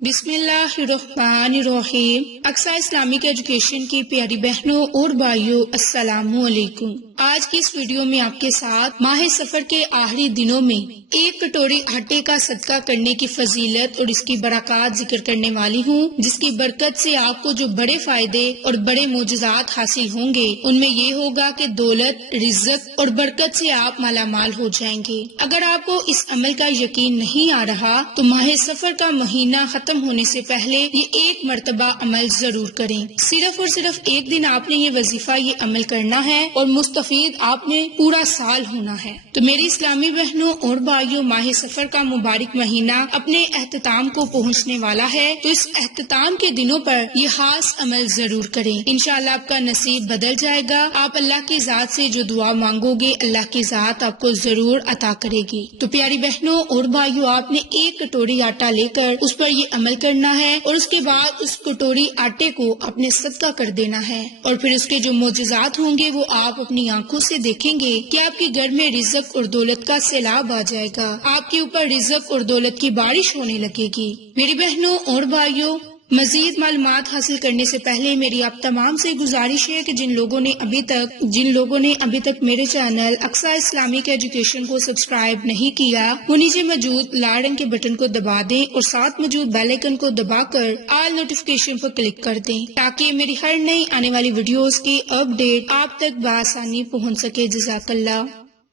بسم اللہ الرحمن الرحیم۔ اقصی اسلامک ایجوکیشن کی پیاری بہنوں اور بھائیوں، السلام علیکم۔ آج کی اس ویڈیو میں آپ کے ساتھ ماہ سفر کے آخری دنوں میں 1 کٹوری آٹے کا صدقہ کرنے کی فضیلت اور اس کی برکات ذکر کرنے والی ہوں، جس کی برکت سے آپ کو جو بڑے فائدے اور بڑے معجزات حاصل ہوں گے ان میں یہ ہوگا کہ دولت، رزق اور برکت سے آپ مالا مال ہو جائیں گے۔ اگر آپ کو اس عمل کا یقین نہیں آ رہا تو ماہ سفر کا مہینہ ختم ہونے سے پہلے یہ 1 مرتبہ عمل ضرور کریں۔ صرف اور صرف 1 دن آپ نے یہ وظیفہ، یہ عمل کرنا ہے اور مستفید آپ نے پورا سال ہونا ہے۔ تو میری اسلامی بہنوں اور بھائیوں، ماہ سفر کا مبارک مہینہ اپنے اختتام کو پہنچنے والا ہے، تو اس اختتام کے دنوں پر یہ خاص عمل ضرور کریں۔ انشاءاللہ آپ کا نصیب بدل جائے گا۔ آپ اللہ کی ذات سے جو دعا مانگو گے اللہ کی ذات آپ کو ضرور عطا کرے گی۔ تو پیاری بہنوں اور بھائیوں، آپ نے 1 کٹوری آٹا لے کر اس پر یہ عمل کرنا ہے اور اس کے بعد اس کٹوری آٹے کو اپنے صدقہ کر دینا ہے، اور پھر اس کے جو معجزات ہوں گے وہ آپ اپنی آنکھوں سے دیکھیں گے کہ آپ کے گھر میں رزق اور دولت کا سیلاب آ جائے گا، آپ کے اوپر رزق اور دولت کی بارش ہونے لگے گی۔ میری بہنوں اور بھائیوں، مزید معلومات حاصل کرنے سے پہلے میری آپ تمام سے گزارش ہے کہ جن لوگوں نے ابھی تک میرے چینل اقصی اسلامک ایجوکیشن کو سبسکرائب نہیں کیا، وہ نیچے موجود لال رنگ کے بٹن کو دبا دیں اور ساتھ موجود بیل آئیکن کو دبا کر آل نوٹیفیکیشن پر کلک کر دیں تاکہ میری ہر نئی آنے والی ویڈیوز کی اپڈیٹ آپ تک بآسانی پہنچ سکے۔ جزاک اللہ۔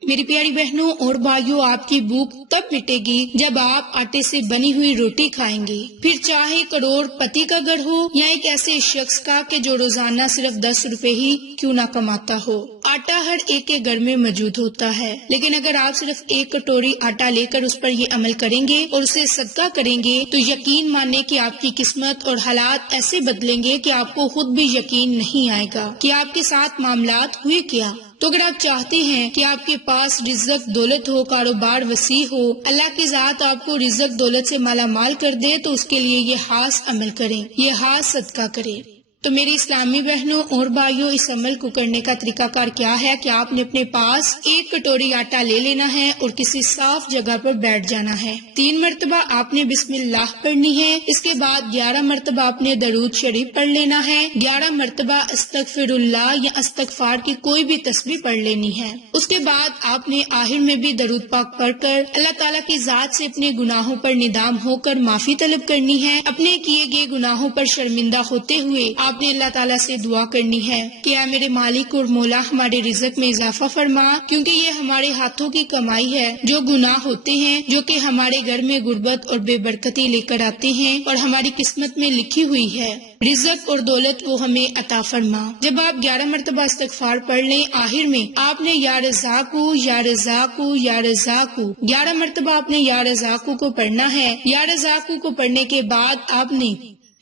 میری پیاری بہنوں اور بھائیوں، آپ کی بھوک تب مٹے گی جب آپ آٹے سے بنی ہوئی روٹی کھائیں گے، پھر چاہے کروڑ پتی کا گھر ہو یا ایک ایسے شخص کا کہ جو روزانہ صرف 10 روپے ہی کیوں نہ کماتا ہو۔ آٹا ہر ایک کے گھر میں موجود ہوتا ہے، لیکن اگر آپ صرف 1 کٹوری آٹا لے کر اس پر یہ عمل کریں گے اور اسے صدقہ کریں گے تو یقین مانیں کہ آپ کی قسمت اور حالات ایسے بدلیں گے کہ آپ کو خود بھی یقین نہیں آئے گا کہ آپ کے ساتھ معاملات ہوئے کیا۔ تو اگر آپ چاہتے ہیں کہ آپ کے پاس رزق، دولت ہو، کاروبار وسیع ہو، اللہ کی ذات آپ کو رزق دولت سے مالا مال کر دے، تو اس کے لیے یہ خاص عمل کریں، یہ خاص صدقہ کریں۔ تو میری اسلامی بہنوں اور بھائیوں، اس عمل کو کرنے کا طریقہ کار کیا ہے کہ آپ نے اپنے پاس 1 کٹوری آٹا لے لینا ہے اور کسی صاف جگہ پر بیٹھ جانا ہے۔ 3 مرتبہ آپ نے بسم اللہ پڑھنی ہے، اس کے بعد 11 مرتبہ آپ نے درود شریف پڑھ لینا ہے، 11 مرتبہ استغفر اللہ یا استغفار کی کوئی بھی تسبیح پڑھ لینی ہے۔ اس کے بعد آپ نے آخر میں بھی درود پاک پڑھ کر اللہ تعالیٰ کی ذات سے اپنے گناہوں پر ندام ہو کر معافی طلب کرنی ہے۔ اپنے کیے گئے گناہوں پر شرمندہ ہوتے ہوئے آپ نے اللہ تعالیٰ سے دعا کرنی ہے کہ اے میرے مالک اور مولا، ہمارے رزق میں اضافہ فرما، کیونکہ یہ ہمارے ہاتھوں کی کمائی ہے۔ جو گناہ ہوتے ہیں جو کہ ہمارے گھر میں غربت اور بے برکتی لے کر آتے ہیں اور ہماری قسمت میں لکھی ہوئی ہے، رزق اور دولت وہ ہمیں عطا فرما۔ جب آپ 11 مرتبہ استغفار پڑھ لیں، آخر میں آپ نے یا رزاقو یا رزاقو یا رزاقو 11 مرتبہ آپ نے یا رزاقو کو پڑھنا ہے۔ یا رزاقو کو پڑھنے کے بعد آپ نے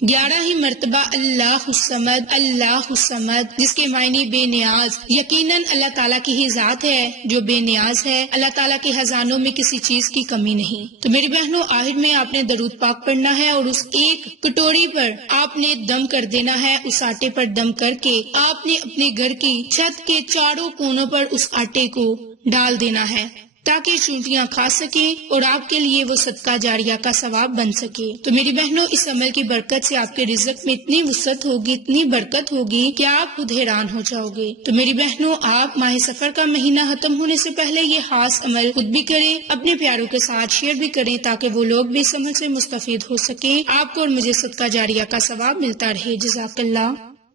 11 ہی مرتبہ اللہ الصمد، اللہ الصمد، جس کے معنی بے نیاز، یقیناً اللہ تعالیٰ کی ہی ذات ہے جو بے نیاز ہے، اللہ تعالیٰ کے خزانوں میں کسی چیز کی کمی نہیں۔ تو میری بہنوں، آخر میں آپ نے درود پاک پڑھنا ہے اور اس 1 کٹوری پر آپ نے دم کر دینا ہے۔ اس آٹے پر دم کر کے آپ نے اپنے گھر کی چھت کے چاروں کونوں پر اس آٹے کو ڈال دینا ہے تاکہ چونٹیاں کھا سکیں اور آپ کے لیے وہ صدقہ جاریہ کا ثواب بن سکے۔ تو میری بہنوں، اس عمل کی برکت سے آپ کے رزق میں اتنی وسعت ہوگی، اتنی برکت ہوگی کہ آپ خود حیران ہو جاؤ گے۔ تو میری بہنوں، آپ ماہ سفر کا مہینہ ختم ہونے سے پہلے یہ خاص عمل خود بھی کریں، اپنے پیاروں کے ساتھ شیئر بھی کریں تاکہ وہ لوگ بھی اس عمل سے مستفید ہو سکیں، آپ کو اور مجھے صدقہ جاریہ کا ثواب ملتا رہے۔ جزاک اللہ۔